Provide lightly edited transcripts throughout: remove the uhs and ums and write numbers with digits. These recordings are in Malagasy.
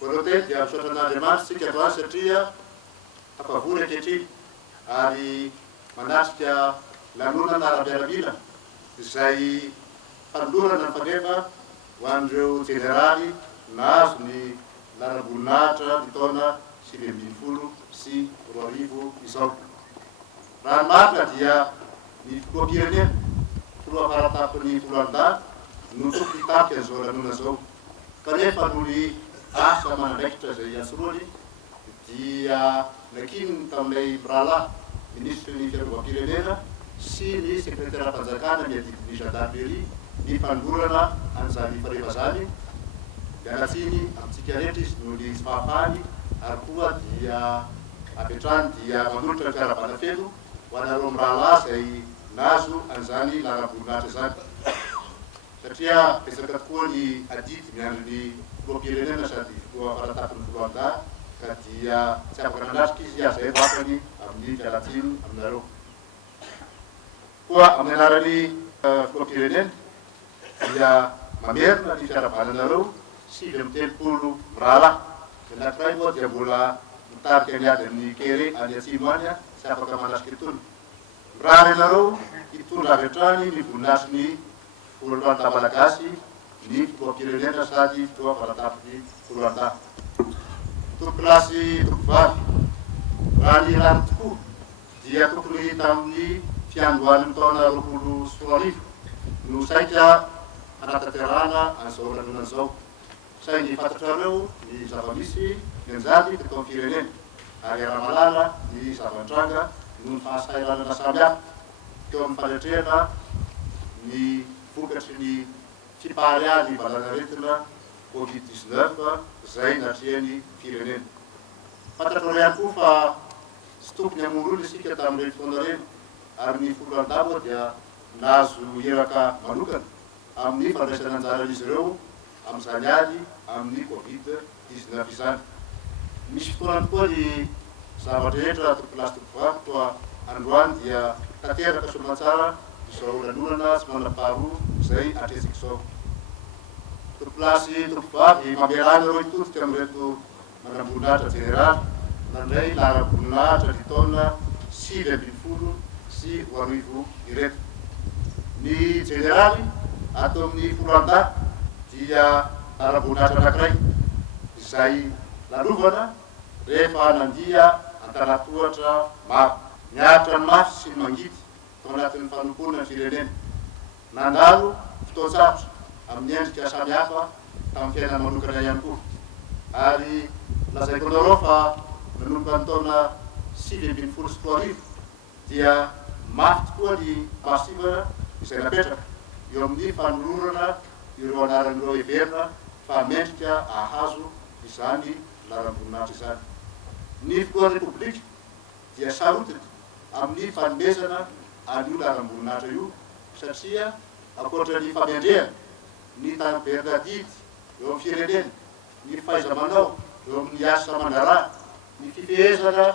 voalohany dia misaotra an'Andriamanitra sika androany satria ampavory ankehitriny ary manatrika lanonana ara-pianamina izay fanolorana ny faneva ho an'ireo jeneraly nahazo ny laram-boninahitra ny taona 2020 sy 2000 izao. Raha ny marina dia ny filoham-pirenena filoha faratapin'ny Folanda no tokony hitarika an'izao lanonana izao. Kanefa noho ny asa manandraikitra izay antsoiny dia nankiny tamin'ilay Brala, ministry ny fiarovam-pirenena sy ny sekretera fanjakana miadidiny gendarmerie ny fanolorana an'izany fareva zany. Mianatsiny amintsika rehetra izy noho ny tsy fahafahany ary koa dia apetrany dia manolotra ny fiarabana feno ho anareo Brala izay nahazo an'izany laram-boninahitra zany. Satria betsaka tokoa ny adidy miandry ny filoham-pirenena sady filoha faratapin'ny Folanda ka dia tsy afaka nanatrika izy azay bakany amin'ny fialatsiny aminareo. Koa amin'ny anaran'ny filoham-pirenena dia mamerina ny fiarabananareo 730 mirala. Ny anankiray moa dia mbola mitarika miady amin'ny kere any atsimo any tsy afaka manasika itony. Mirary ianareo hitondra avy hatrany ny voninahitry ny Folanda malagasy ny filoham-pirenena sady filoha faratapin'ny Folanda. Tompolasy tompovavy raha ny rano tokoa dia tokony tamin'ny fiandohan'ny taona 2020 no saika anatanterahana an'izao lanonana izao. Saingy fantatrareo ny zava-misy ny anjady teto amin'ny firenena ary ara-malala ny zava-nitranga noho ny fahasahiranana samihafa teo amin'ny fanatrehana ny vokatry ny fipahariany valanaretina Covid-19 izay natriany firenena. Fantatrareo ihany koa fa tsy tokony hamoronona isika tamin'ireny fotoana ireny ary ny Folanda moa dia nahazo heraka manokana amin'ny fandraisana anjaran'izy ireo amin'izany ady amin'ny Covid-19 izany. Misy fotoana tokoa ny zavatra rehetra tompolasy tompovavy toa androany dia tanteraka soamantsara izao lanonana sy manam-paharoa izay atresika izao. Tompolasy tompovavy mamerana ireo hitodika amin'ireto manam-boninahitra jeneraly nandray laram-boninahitra ny taona 2020 sy 2000 ireto. Ny jeneraly ato amin'ny Folanda dia laram-boninahitra anankiray izay lalovana rehefa nandia an-tanatohatra maro. Miaritra ny mafy sy ny mangidy tao anatin'ny fanompoana ny firenena. Nandalo fotoan-tsarotra amin'ny endrika samihafa tamin'ny fiainana manokana ihany koa. Ary lazaiko anareo fa nanomboka ny taona 2020 sy 2000 dia mafy tokoa ny masivana izay napetraka eo amin'ny fanolorana ireo anaran'ireo heverina fa mendrika ahazo izany laram-boninahitra izany. Ny fotoan'ny repoblika dia sarotiny amin'ny fanomezana an'io laram-boninahitra io satria ankoatra ny famendrehana ny tany Bernadidy eo amin'ny firenena, ny fahaiza-manao eo amin'ny asa mandarà, ny fifehezana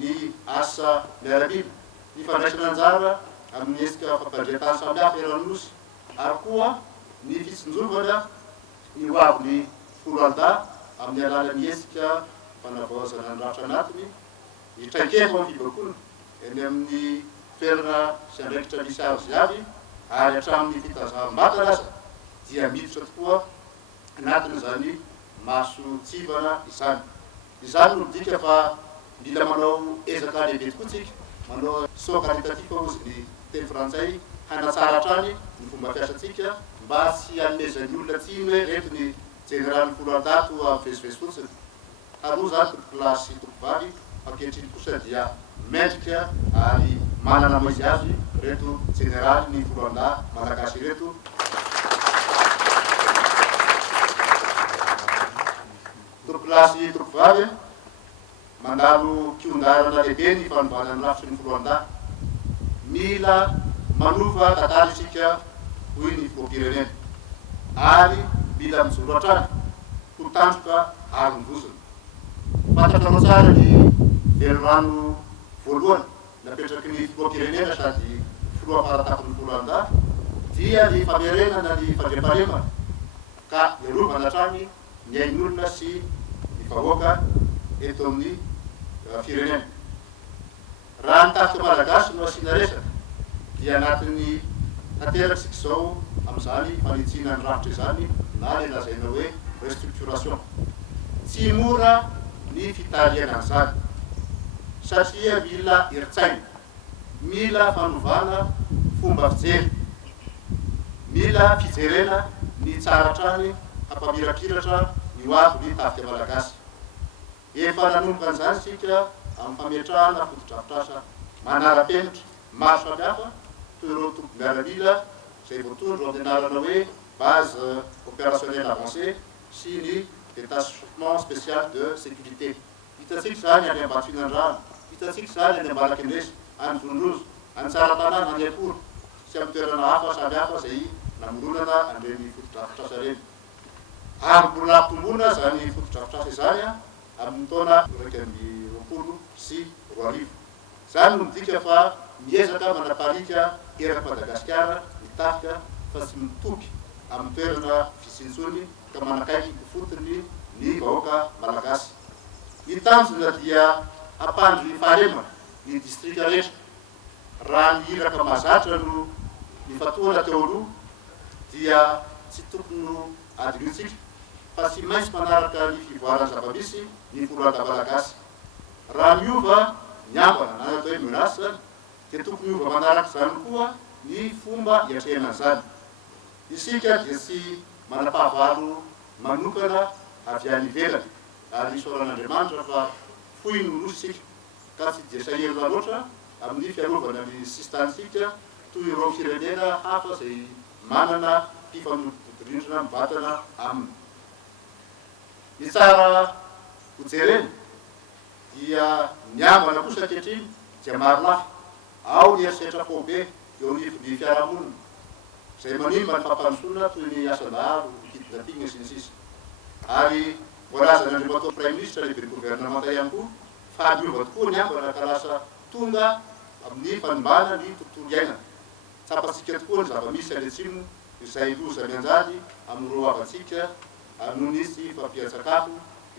ny asa miaramila, ny fandraisana anjara amin'ny hetsika fampandretana samihafa eranosy ary koa ny fitsinjovana ny hoavy ny Folanda amin'ny alalan'ny hetsika fanavaozana ny rafitra anatiny, ny traikefa amin'ny fibakoana eny amin'ny toerana sy andraikitra misy azy avy ary hatramin'ny fitazaham-bata lasa dia miditra tokoa anatin'izany maso tsivana izany. Izany no midika fa mila manao ezaka lehibe tokoa tsika, manao saut qualitatif ozy ny teny frantsay hanatsara hatrany ny fomba fiasantsika mba tsy hanomezan'ny olona tsiny hoe reto ny jeneraly Folanda toa mivezivezy fotsiny. Taloha zany tompolasy tompovavy ankehitriny kosa dia mendrika ary manana moizy azy reto jeneraly ny Folanda malagasy reto. Tompolasy tompovavy mandalo kiondarana lehibe ny fanovana ny lafitry ny Folanda. Mila manova tantara isika hoy ny filoham-pirenena ary mila mijoro hatrany ho tandroka ary ny vozona. Fantatranao tsara ny velorano voalohany napetraky ny filoham-pirenena sady filoha faratapin'ny Folanda dia ny famerenana ny fandriampahalemana ka iarovana hatrany ny ain'olona sy vahoaka eto amin'ny firenena. Raha ny tafika malagasy no asiana resaka dia anatin'ny tanteraka izao amin'izany fanitsina ny rafitra izany na le lazaina hoe restructuration. Tsy mora ny fitariana an'izany satria mila heritsaina, mila fanovana fomba fijery, mila fijerena ny tsara trany hampamirapiratra ny hoavy ny tafika malagasy. Efa nanomboka an'izany sika amin'ny fametrahana fotodrafitrasa manara-penitra maro samihafa toy ireo tombo miaramila izay voatondro ampianarana hoe base opérationnelle avancée sy ny détachement spécial de sécurité. Hitatsika izany any Ambatfinandrano, hitatsika izany any Ambalakindresy, any Vondrozo, any Tsaratanàna, any Akoro sy amin'ny toerana hafa samihafa izay namoronana an'ireny fotodrafitrasa ireny. Ary mbola ampitomboana izany fotodrafitrasa izany amin'ny taona 2024. Izany no midika fa miezaka manaparika eraky Madagasikara mitafika fa tsy mitoky amin'ny toerana fisintsony ka manakaiky fotony ny vahoaka malagasy. Ny tanjona dia hampandry fahalemana ny distrika rehetra. Raha ny iraka mahazatra no nifatohana teo aloha dia tsy tokony no adinitsika fa tsy maintsy manaraka ny fivoarana zava-misy ny foloana malagasy. Raha miova ny ambana na atao hoe menace zany dia tokony miova manaraka izany koa ny fomba hiatrehana izany. Isika dia tsy manam-pahavalo manokana avy any ivelany ary isaoran'Andriamanitra fa fohy no nosy isika ka tsy dia sahirana loatra amin'ny fiarovana ny sistantsika toy ireo firenena hafa izay manana mpifamoivodirindrina mibatana aminy. Ny tsara hojerena dia ny ambana kosa ankehitriny dia maro lafy. Ao ny eritreritra fobe eo amin'ny fiarahamonina izay manimba ny fampandrosoana toy ny asandahalo, kidnapping sy ny sisa. Ary voalaza n'Andriamanitra Prime Ministre lehibe ny gouvernemanta ihany koa fa miova tokoa ny ambana ka lasa tonga amin'ny fanimbana ny tontolo iainana. Tsapatsika tokoa ny zava-misy any atsimo izay loza mianjady amin'ireo havantsika noho ny tsy fampihan-tsakafo,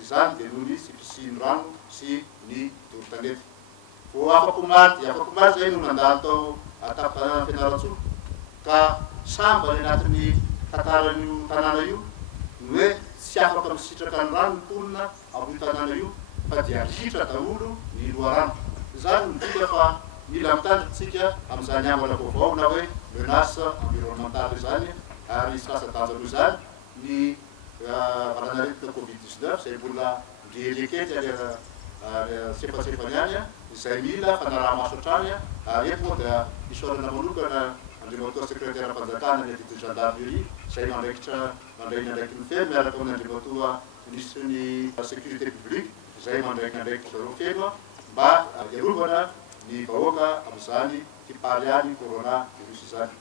izany dia noho ny tsy fisiany rano sy ny doro-tanety. Vao afaka omaly zay no nandalo tao atapy-tanàna Fianarantsoa ka samba ny anatin'ny tantaran'io tanàna io ny hoe tsy afaka misitraka ny rano ny mponina amin'ny tanàna io fa dia ritra daholo ny loharano. Izany no midika fa mila mitandritsika amin'izany ambana vaovao na hoe menace environnementale izany ary sy lasa-danja izany ny varanaretina Covid-19 izay mbola ndrielekety ary tsefasefany any izay mila fanaraha-maso hatrany ary eto moa dia isaorana manokana Andriamatoa secrétaire mpanjakana ny adity gendarmerie izay mandray ny andraiky ny feno miaraka amin'ny Andriamatoa ministre ny sécurité publique izay mandraiky zareo feno mba iarovana ny vahoaka amin'izany tipaly any coronavirus izany.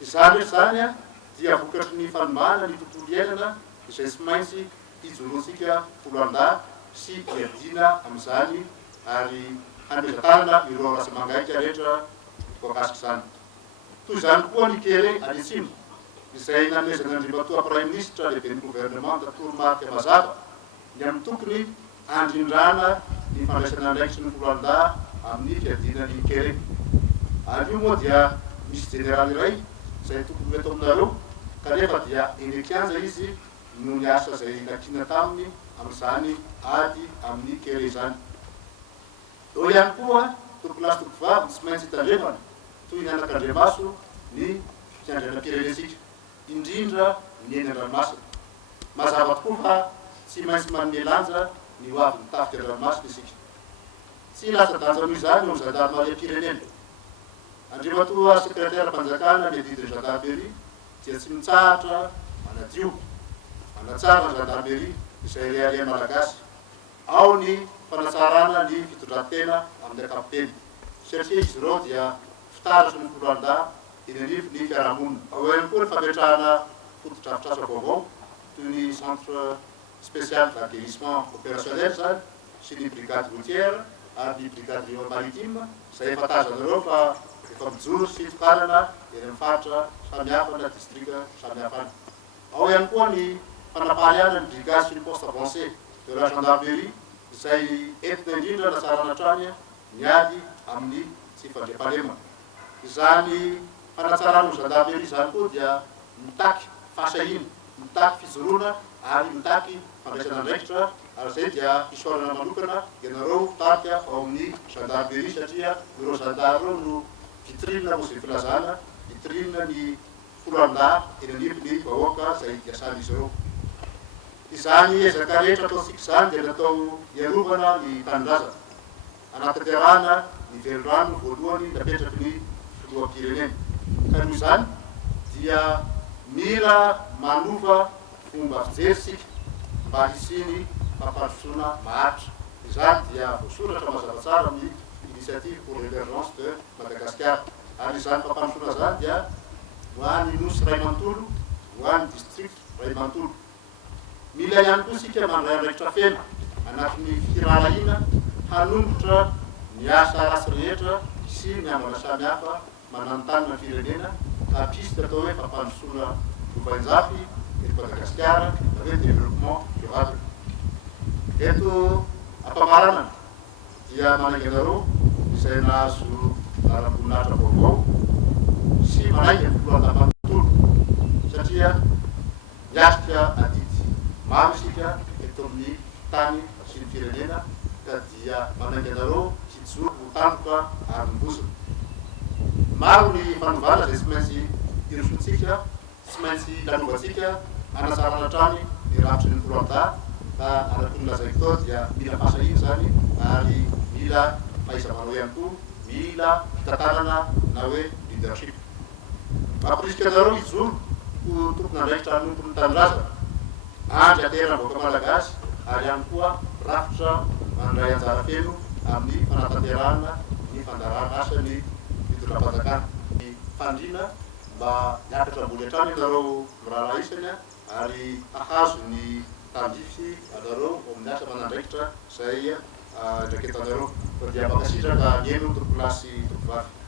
Izany rehetra zany dia vokatry ny fanimbana ny tontolo iainana izay tsy maintsy hijoroantsika foloan-dà sy hiadina amin'izany ary hanomezan-tanana ireo rasa mangaika rehetra voakasiky izany. Toy izany koa ny kere any atsimo izay nanomezan'Andriamatoa Prime Ministre lehibe ny gouvernement toromarika mazava ny amin'ny tokony andrindrana ny fandraisana andraikitry ny foloan-dà amin'ny fiadinany kere. Ary io moa dia misy général iray izay tokony meto aminareo kanefa dia eny Kianja izy no ny asa izay nakina taminy amin'izany ady amin'ny kere izany. Eo ihany koa tokony lasa toko vavy tsy maintsy hitandremana toy ny anak'Andriamaso ny fiandrianam-pirenensika indrindra ny eny an-dranomasina. Mazava tokoa fa tsy maintsy manome lanja ny hoavy ny tafika an-dranomasina isika. Tsy lasa-danja noho izany eo ny gendarmerie-pirenena. Andriamatoa secrétaire mpanjakana ny adidiny gendarmerie dia tsy mitsahatra manadio manatsara ny gendarmerie izay realiany malagasy. Ao ny fanatsarana ny fitondran-tena amin'ny ankapobeny satria izy ireo dia fitaratry ny foloan-dà eny anivy ny fiarahamonina. Ao ihany koa ny fametrahana fotodrafitrasa vaovao toy ny centre spécial d'accueillissement opérationnel zany sy ny brigade routière ary ny brigade maritime izay efa tazanareo fa efa mijoro sy tokanana eny amin'ny faritra samihafa na distrika samihafa any. Ao ihany koa ny fanapahanana ny brigade sy ny poste avancé de la gendarmerie izay entina indrindra nasarana hatrany miady amin'ny tsy fandriam-pahalemana. Izany fanatsarana ny gendarmerie izany koa dia mitaky fahasahina, mitaky fijoroana ary mitaky fandraisana andraikitra, ary zay dia isorana manokana ianareo tarika ao amin'ny gendarmerie satria ireo gendarme no vitrine moa izay filazana, vitrine ny foloalindahy eny anivon'ny vahoaka izay iasany izy ireo. Izany ezaka rehetra ataontsika izany dia natao iarovana ny tanindrazana, anatanterahana ny velorano voalohany napetraky ny filoham-pirenena. Ka noho izany dia mila manova fomba fijeritsika mba hisiny fampandrosoana maharitra. Izany dia voasoratra mazava tsara amin'ny initiative pour l'émergence de Madagascar. Ary izany fampandrosoana zany dia ho an'ny nosy Ray Manontolo, ho an'ny district Ray Manontolo. Mila ihany koa sika mandray andraikitra fena anatin'ny firarahina hanombotra ny asa rasy rehetra sy ny ambana samihafa mananontanina firenena hapisy atao hoe fampandrosoana lovainjafy eto Madagasikara na hoe développement durable. Eto ampamarana dia manaiky anareo izay nahazo aram-boninahitra vaovao sy manaiky ny foloalam-panontolo satria miasika adidy maro isika eto amin'ny tany sy ny firenena, ka dia manaiky anareo hijoro ho tampoka ary mibozana. Maro ny fanovana izay tsy maintsy irosontsika, tsy maintsy lanovantsika hanasarana hatrany ny rafitry ny foloalindahy, ka araka ny lazaiko tao dia mila fahasahina zany ary mila fahaiza-manao ihany koa, mila fitantarana na hoe leadership. Mampirisika anareo hijoro ho tompon'andraikitra nompon'ny tanindrazana, andry atera vahoaka malagasy ary ihany koa rafitra mandray anjara feno amin'ny fanatanterahana ny fandarana asan'ny fitondram-panjakana. Ny fandriana mba hiakatra ambony hatrany ianareo miraharaha isany ary hahazo ny tandrify anareo amin'ny asa manandraikitra izay ndraikentanareo. Fa dia mankasitraka eno tompolasy tompovavy.